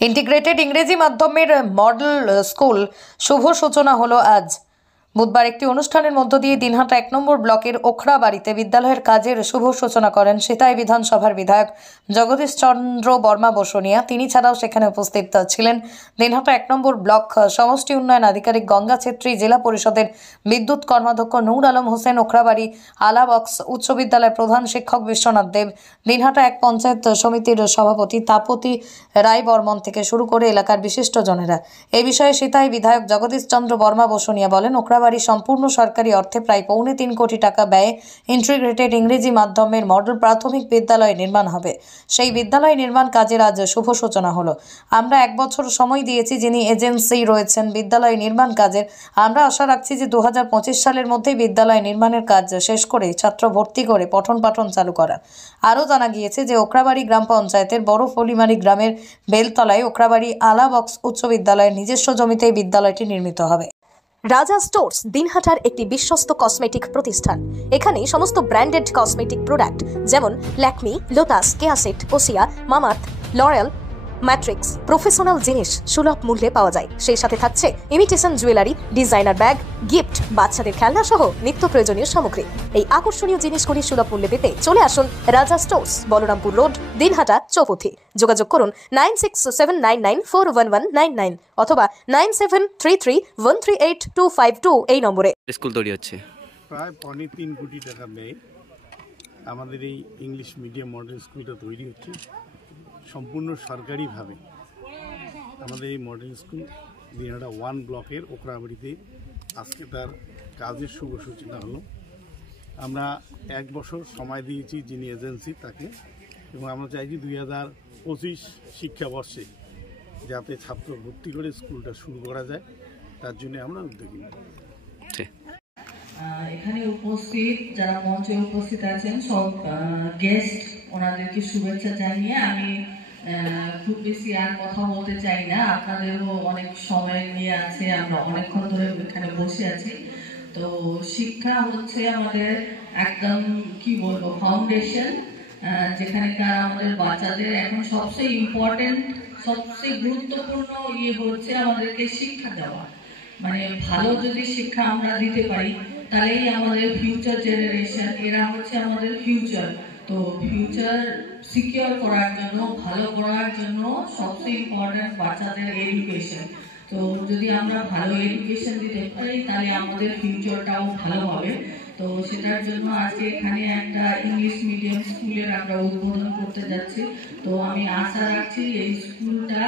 Integrated ইংরেজি মাধ্যমের model school শুভ সূচনা হলো আজ। বুধবার একটি অনুষ্ঠানের মধ্য দিয়ে দিনহাটা 1 নম্বর ব্লকের ওখরাবাড়িতে বিদ্যালয়ের কাজের শুভ সূচনা করেন সিতাই বিধানসভার বিধায়ক জগদীশ চন্দ্র বর্মা বসুনিয়া। তিনি ছাড়াও সেখানে উপস্থিত ছিলেন দিনহাটা 1 নম্বর ব্লক সমষ্টি উন্নয়ন আধিকারিক গঙ্গা ছেত্রী, জেলা পরিষদের বিদ্যুৎ কর্মাধ্যক্ষ নূর আলম হোসেন, ওখরাবাড়ি আলাবক্স উচ্চ বিদ্যালয়ের প্রধান শিক্ষক বিশ্বনাথ দেব, দিনহাটা এক পঞ্চায়েত সমিতির সভাপতি তাপতি রায় বর্মন থেকে শুরু করে এলাকার বিশিষ্টজনেরা। এই বিষয়ে সিতাই বিধায়ক জগদীশ চন্দ্র বর্মা বসুনিয়া বলেন, ওখরাবাড়ি সম্পূর্ণ সরকারি অর্থে প্রায় 3.25 কোটি টাকা ব্যয়ে ইন্টিগ্রেটেড ইংরেজি মাধ্যমের মডেল প্রাথমিক বিদ্যালয় নির্মাণ হবে। সেই বিদ্যালয় নির্মাণ কাজের আজ শুভ সূচনা হলো। আমরা 1 বছর সময় দিয়েছি যিনি এজেন্সি রয়েছেন বিদ্যালয় নির্মাণ কাজের। আমরা আশা রাখছি যে 2025 সালের মধ্যেই বিদ্যালয় নির্মাণের কাজ শেষ করে ছাত্র ভর্তি করে পঠন পাঠন চালু করার। আরও জানা গিয়েছে যে ওখরাবাড়ি গ্রাম পঞ্চায়েতের বড় ফলিমারি গ্রামের বেলতলায় ওখরাবাড়ি আলাবক্স উচ্চ বিদ্যালয়ের নিজস্ব জমিতে এই বিদ্যালয়টি নির্মিত হবে। রাজা স্টোর্স দিনহাটার একটি বিশ্বস্ত কসমেটিক প্রতিষ্ঠান। এখানে সমস্ত ব্র্যান্ডেড কসমেটিক প্রোডাক্ট যেমন ল্যাকমি, লোটাস, কেয়াসেট, ওসিয়া, মামাআর্থ, লরিয়াল, ম্যাট্রিক্স প্রফেশনাল জিনিস সুলভ মূল্যে পাওয়া যায়। সেই সাথে থাকছে imitation jewellery, designer bag, gift, বাচ্চাদের খেলনা সহ নিত্য প্রয়োজনীয় সামগ্রী। এই আকর্ষণীয় জিনিসগুলি সুলভ মূল্যে পেতে চলে আসুন রাজা স্টোর্স, বলরামপুর রোড, দিনহাটা, চৌপথি। যোগাযোগ করুন 9679941199 অথবা 9733138252 এই নম্বরে। স্কুল তৈরি হচ্ছে প্রায় 3.25 কোটি টাকা ব্যয় আমাদের এই ইংলিশ মিডিয়াম মডেল স্কুলটা তৈরি হচ্ছে সম্পূর্ণ সরকারিভাবে। আমাদের এই মডেল স্কুল দিনহাটা 1 ব্লকের ওখরাবাড়িতে আজকে তার কাজের শুভ সূচনা হলো। আমরা 1 বছর সময় দিয়েছি যিনি এজেন্সি তাকে, এবং আমরা চাইছি 2025 শিক্ষাবর্ষে যাতে ছাত্র ভর্তি করে স্কুলটা শুরু করা যায়, তার জন্য আমরা উদ্যোগী। এখানে উপস্থিত যারা মঞ্চে উপস্থিত আছেন সব গেস্ট, ওনাদেরকে শুভেচ্ছা জানিয়ে আমি খুব বেশি আর কথা বলতে চাই না। আপনাদেরও অনেক সময় নিয়ে আছে, আমরা অনেকক্ষণ ধরে এখানে বসে আছি। তো শিক্ষা হচ্ছে আমাদের একদম কি বলবো ফাউন্ডেশন, যেখানে তারা আমাদের বাচ্চাদের এখন সবচেয়ে ইম্পর্টেন্ট, সবচেয়ে গুরুত্বপূর্ণ হচ্ছে আমাদেরকে শিক্ষা দেওয়া। মানে ভালো যদি শিক্ষা আমরা দিতে পারি তাহলেই আমাদের ফিউচার জেনারেশন, এরা হচ্ছে আমাদের ফিউচার। তো ফিউচার সিকিউর করার জন্য, ভালো করার জন্য সবচেয়ে ইম্পর্টেন্ট বাচ্চাদের এডুকেশন। তো যদি আমরা ভালো এডুকেশন দিতে পারি তাহলে আমাদের ফিউচারটাও ভালো হবে। তো সেটার জন্য আজকে এখানে একটা ইংলিশ মিডিয়াম স্কুলের আমরা উদ্বোধন করতে যাচ্ছি। তো আমি আশা রাখছি এই স্কুলটা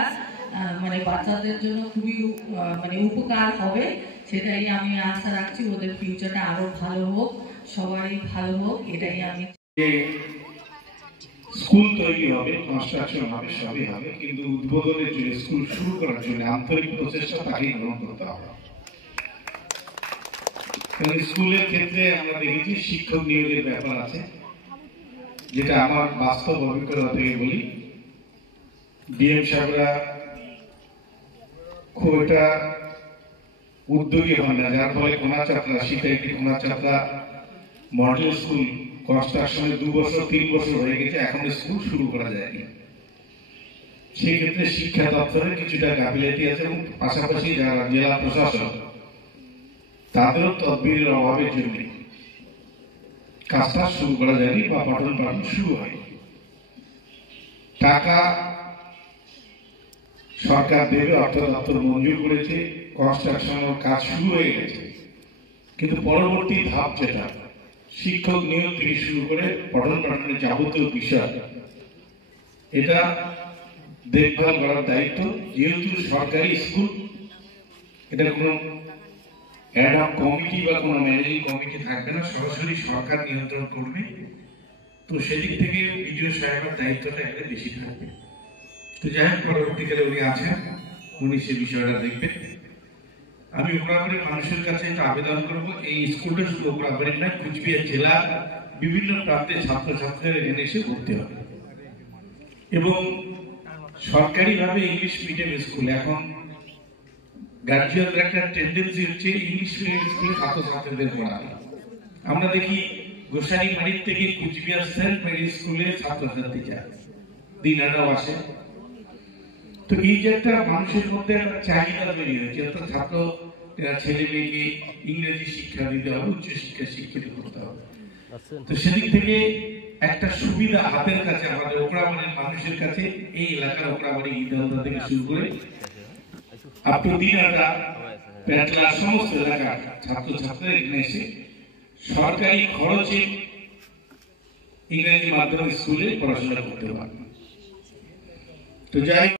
মানে বাচ্চাদের জন্য খুবই মানে উপকার হবে, সেটাই আমি আশা রাখছি। ওদের ফিউচারটা আরো ভালো হোক, সবারই ভালো হোক, এটাই আমি। স্কুল তৈরি হবে, কনস্ট্রাকশন হবে, সবই হবে, কিন্তু উদ্বোধনের জন্য স্কুল শুরু করার জন্য আন্তরিক প্রচেষ্টা তাকেই গ্রহণ করতে হবে। স্কুলের ক্ষেত্রে আমরা দেখেছি শিক্ষক নিয়োগের ব্যাপার আছে, যেটা আমার বাস্তব অভিজ্ঞতা থেকে বলি। ডিএম সাহেবরা খুব একটা উদ্যোগী হন না, যার ফলে কোনাচাত্রা, সিতাইটি কোনাচাত্রা মডেল স্কুল কনস্ট্রাকশনে 2 বছর 3 বছর হয়ে গেছে, এখন স্কুল শুরু করা যায়নি। সেই ক্ষেত্রে শিক্ষা দপ্তরের কিছুটা গাফিলতি আছে, এবং পাশাপাশি যারা জেলা প্রশাসন তাদেরও তদবিরের অভাবের জন্য কাজটা শুরু করা যায়নি বা পঠন পাঠন শুরু হয়নি। টাকা সরকার দেবে, অর্থ দপ্তর মঞ্জুর করেছে, কনস্ট্রাকশনের কাজ শুরু হয়ে গেছে, কিন্তু পরবর্তী ধাপ যেটা শিক্ষক নিয়োগ থেকে শুরু করে পঠন পাঠনের যাবতীয় বিষয়, এটা দেখভাল করার দায়িত্ব, যেহেতু সরকারি স্কুল, এটা কোনো অ্যাডহক কমিটি বা কোনো ম্যানেজিং কমিটি থাকবে না, সরাসরি সরকার নিয়ন্ত্রণ করবে। তো সেদিক থেকে বিডিও সাহেবের দায়িত্বটা একটা বেশি থাকবে। তো যাই হোক, পরবর্তীকালে উনি আছেন, উনি সে বিষয়টা দেখবেন। আমি ওখরাবাড়ির মানুষের কাছে একটা আবেদন করবো, এই স্কুলটা শুধু ওখরাবাড়ির না, কুচবিহার জেলা বিভিন্ন প্রান্তে ছাত্রছাত্রীরা এখানে এসে ভর্তি হবে। এবং সরকারিভাবে ইংলিশ মিডিয়াম স্কুল, এখন গার্জিয়ানদের একটা টেন্ডেন্সি হচ্ছে ইংলিশ মিডিয়াম স্কুলে ছাত্রছাত্রীদের পড়ানো। আমরা দেখি গোসানি বাড়ির থেকে কুচবিহার সেন্ট মেরি স্কুলে ছাত্রছাত্রী যায়, দিনারাও আসে। তো এই যে একটা মানুষের মধ্যে একটা চাহিদা তৈরি হয়েছে, অর্থাৎ ছাত্র ছেলে মেয়েকে ইংরেজি শিক্ষা দিতে হবে, উচ্চ শিক্ষা শিক্ষিত করতে হবে। তো সেদিক থেকে একটা সুবিধা হাতের কাছে আমাদের ওকরাবাড়ির মানুষের কাছে, এই এলাকার ওকরাবাড়ি ইদাউদা থেকে শুরু করে আপনি দিনাটা পেটলা সমস্ত এলাকার ছাত্রছাত্রীরা এখানে এসে সরকারি খরচে ইংরেজি মাধ্যমিক স্কুলে পড়াশোনা করতে পারবেন। তো যাই